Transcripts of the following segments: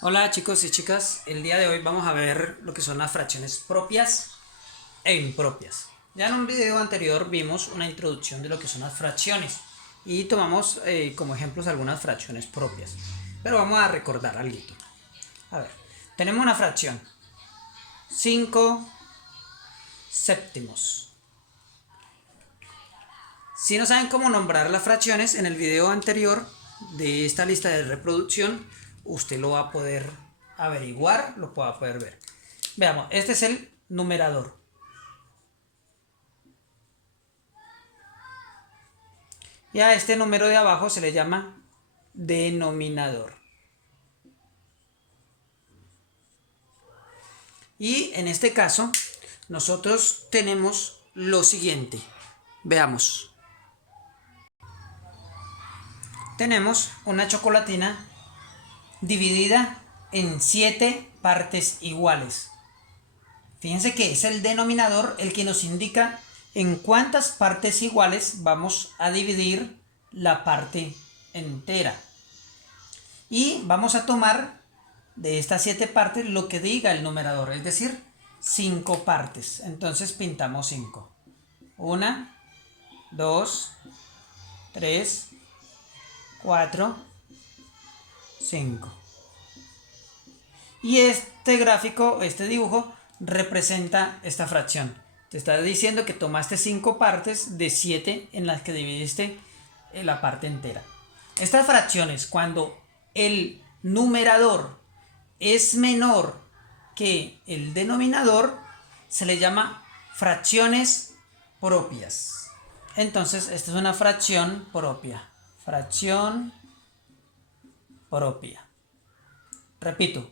Hola chicos y chicas, el día de hoy vamos a ver lo que son las fracciones propias e impropias. Ya en un video anterior vimos una introducción de lo que son las fracciones y tomamos como ejemplos algunas fracciones propias. Pero vamos a recordar algo. A ver, tenemos una fracción, 5 séptimos. Si no saben cómo nombrar las fracciones, en el video anterior de esta lista de reproducción, usted lo va a poder averiguar, lo va a poder ver. Veamos, este es el numerador. Y a este número de abajo se le llama denominador. Y en este caso, nosotros tenemos lo siguiente. Veamos. Tenemos una chocolatina dividida en 7 partes iguales. Fíjense que es el denominador el que nos indica en cuántas partes iguales vamos a dividir la parte entera. Y vamos a tomar de estas 7 partes lo que diga el numerador, es decir, 5 partes. Entonces pintamos 5. 1, 2, 3, 4, 5. Y este gráfico, este dibujo, representa esta fracción. Te está diciendo que tomaste 5 partes de 7 en las que dividiste la parte entera. Estas fracciones, cuando el numerador es menor que el denominador, se le llama fracciones propias. Entonces, esta es una fracción propia. Fracción propia. Repito,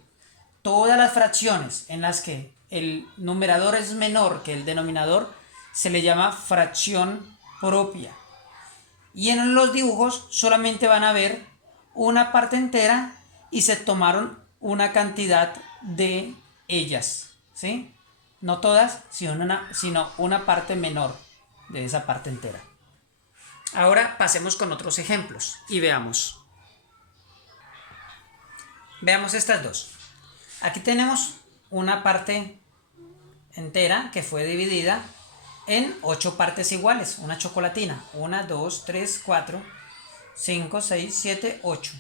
todas las fracciones en las que el numerador es menor que el denominador se le llama fracción propia. Y en los dibujos solamente van a ver una parte entera y se tomaron una cantidad de ellas, ¿sí? No todas, sino una parte menor de esa parte entera. Ahora pasemos con otros ejemplos y veamos. Veamos estas dos. Aquí tenemos una parte entera que fue dividida en 8 partes iguales, una chocolatina, 1, 2, 3, 4, 5, 6, 7, 8.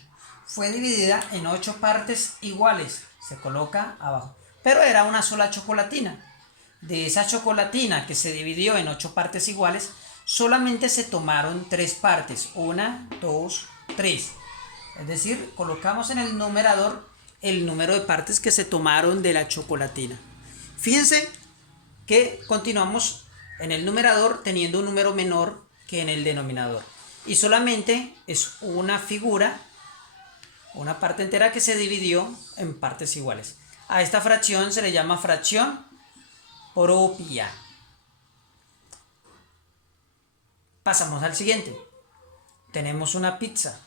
Fue dividida en 8 partes iguales, se coloca abajo, pero era una sola chocolatina. De esa chocolatina que se dividió en 8 partes iguales, solamente se tomaron 3 partes, 1, 2, 3. Es decir, colocamos en el numerador el número de partes que se tomaron de la chocolatina. Fíjense que continuamos en el numerador teniendo un número menor que en el denominador. Y solamente es una figura, una parte entera que se dividió en partes iguales. A esta fracción se le llama fracción propia. Pasamos al siguiente. Tenemos una pizza.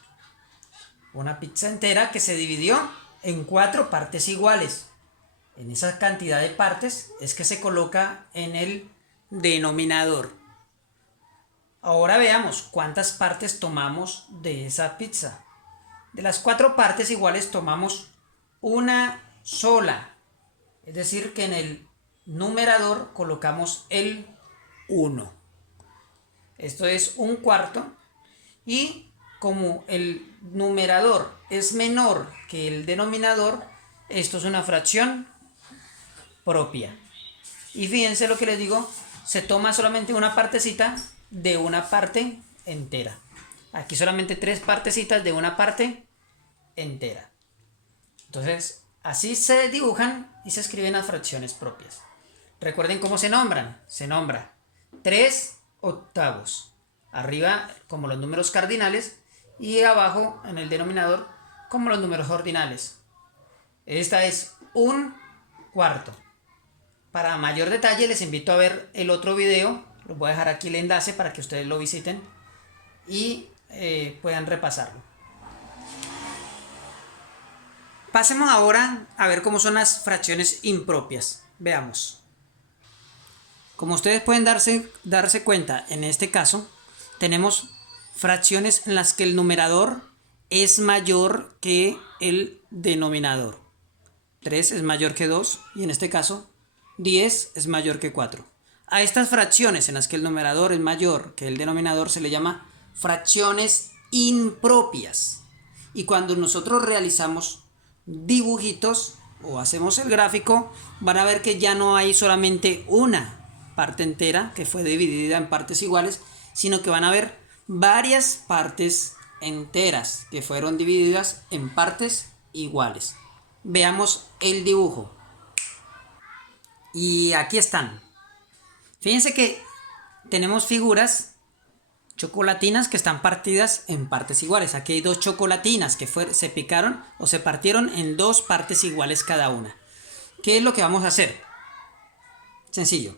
Una pizza entera que se dividió en 4 partes iguales. En esa cantidad de partes es que se coloca en el denominador. Ahora veamos cuántas partes tomamos de esa pizza. De las 4 partes iguales tomamos una sola. Es decir, que en el numerador colocamos el 1. Esto es un cuarto. Y como el numerador es menor que el denominador, esto es una fracción propia. Y fíjense lo que les digo, se toma solamente una partecita de una parte entera. Aquí solamente 3 partecitas de una parte entera. Entonces, así se dibujan y se escriben las fracciones propias. Recuerden cómo se nombran. Se nombra 3 octavos. Arriba como los números cardinales y abajo en el denominador como los números ordinales. Esta es un cuarto. Para mayor detalle les invito a ver el otro video. Les voy a dejar aquí el enlace para que ustedes lo visiten y puedan repasarlo. Pasemos ahora a ver cómo son las fracciones impropias. Veamos. Como ustedes pueden darse cuenta, en este caso tenemos fracciones en las que el numerador es mayor que el denominador. 3 es mayor que 2 y en este caso 10 es mayor que 4. A estas fracciones en las que el numerador es mayor que el denominador se le llama fracciones impropias. Y cuando nosotros realizamos dibujitos o hacemos el gráfico, van a ver que ya no hay solamente una parte entera que fue dividida en partes iguales, sino que van a haber varias partes enteras que fueron divididas en partes iguales. Veamos el dibujo. Y aquí están. Fíjense que tenemos figuras chocolatinas que están partidas en partes iguales. Aquí hay dos chocolatinas que se picaron o se partieron en dos partes iguales cada una. ¿Qué es lo que vamos a hacer? Sencillo.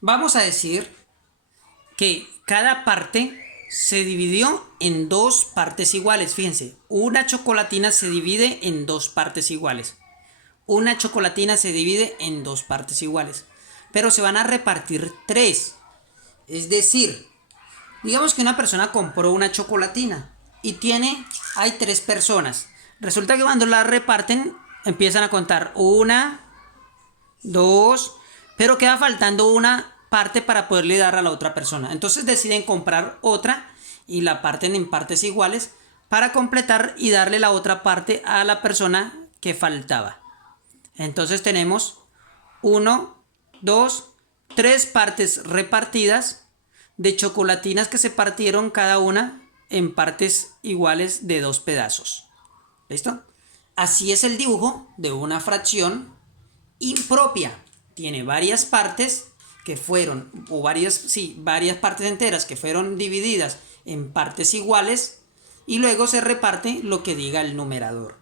Vamos a decir que cada parte se dividió en dos partes iguales. Fíjense, una chocolatina se divide en dos partes iguales. Una chocolatina se divide en dos partes iguales. Pero se van a repartir tres. Es decir, digamos que una persona compró una chocolatina y hay tres personas. Resulta que cuando la reparten empiezan a contar 1, 2, pero queda faltando una parte para poderle dar a la otra persona. Entonces deciden comprar otra y la parten en partes iguales para completar y darle la otra parte a la persona que faltaba. Entonces tenemos 1, 2, 3 partes repartidas de chocolatinas que se partieron cada una en partes iguales de 2 pedazos. ¿Listo? Así es el dibujo de una fracción impropia. Tiene varias partes que fueron, varias partes enteras que fueron divididas en partes iguales y luego se reparte lo que diga el numerador.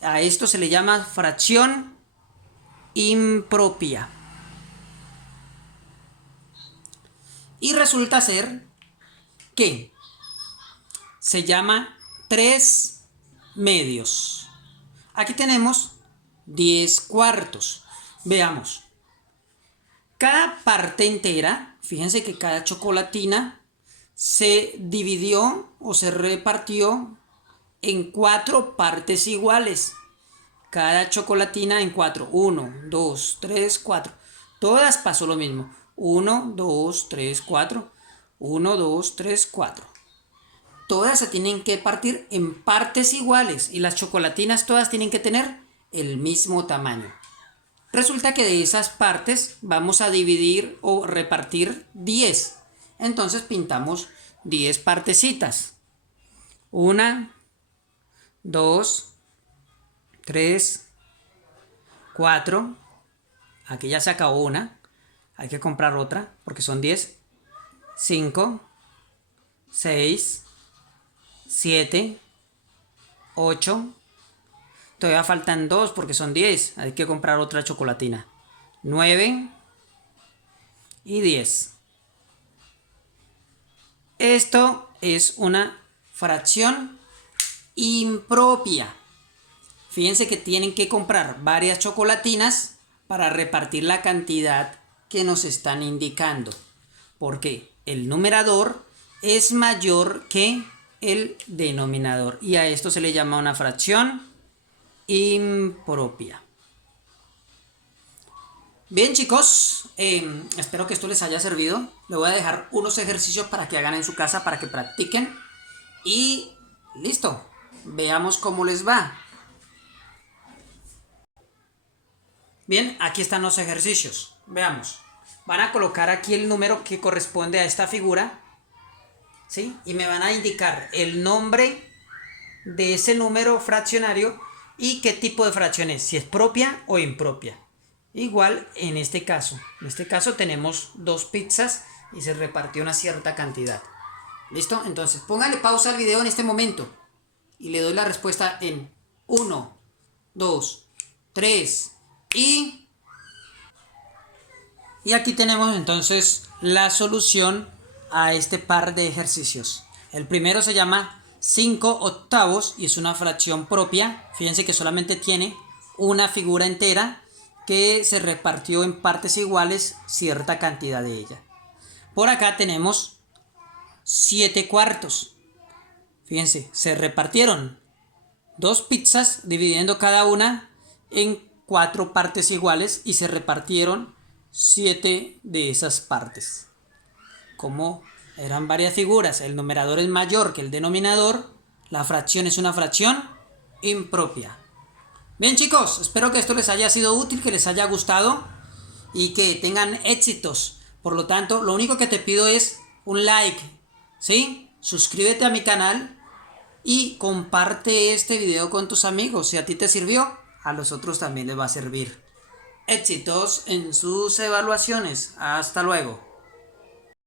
A esto se le llama fracción impropia. Y resulta ser que se llama 3 medios. Aquí tenemos 10 cuartos. Veamos. Cada parte entera, fíjense que cada chocolatina se dividió o se repartió en 4 partes iguales. Cada chocolatina en 4. 1, 2, 3, 4. Todas pasó lo mismo. 1, 2, 3, 4. 1, 2, 3, 4. Todas se tienen que partir en partes iguales y las chocolatinas todas tienen que tener el mismo tamaño. Resulta que de esas partes vamos a dividir o repartir 10. Entonces pintamos 10 partecitas. 1, 2, 3, 4. Aquí ya se acabó una. Hay que comprar otra porque son 10. 5, 6, 7, 8. Todavía faltan 2 porque son 10. Hay que comprar otra chocolatina. 9 y 10. Esto es una fracción impropia. Fíjense que tienen que comprar varias chocolatinas para repartir la cantidad que nos están indicando. Porque el numerador es mayor que el denominador. Y a esto se le llama una fracción impropia. Bien, chicos, espero que esto les haya servido. Les voy a dejar unos ejercicios para que hagan en su casa, para que practiquen. Y listo, veamos cómo les va. Bien, aquí están los ejercicios. Veamos. Van a colocar aquí el número que corresponde a esta figura, ¿sí? Y me van a indicar el nombre de ese número fraccionario y qué tipo de fracción es, si es propia o impropia. Igual en este caso. En este caso tenemos 2 pizzas y se repartió una cierta cantidad. ¿Listo? Entonces, póngale pausa al video en este momento y le doy la respuesta en 1, 2, 3 y aquí tenemos entonces la solución a este par de ejercicios. El primero se llama 5 octavos y es una fracción propia. Fíjense que solamente tiene una figura entera que se repartió en partes iguales cierta cantidad de ella. Por acá tenemos 7 cuartos. Fíjense, se repartieron 2 pizzas dividiendo cada una en 4 partes iguales y se repartieron 7 de esas partes. Como eran varias figuras, el numerador es mayor que el denominador, la fracción es una fracción impropia. Bien chicos, espero que esto les haya sido útil, que les haya gustado y que tengan éxitos. Por lo tanto, lo único que te pido es un like, ¿sí? Suscríbete a mi canal y comparte este video con tus amigos. Si a ti te sirvió, a los otros también les va a servir. Éxitos en sus evaluaciones. Hasta luego.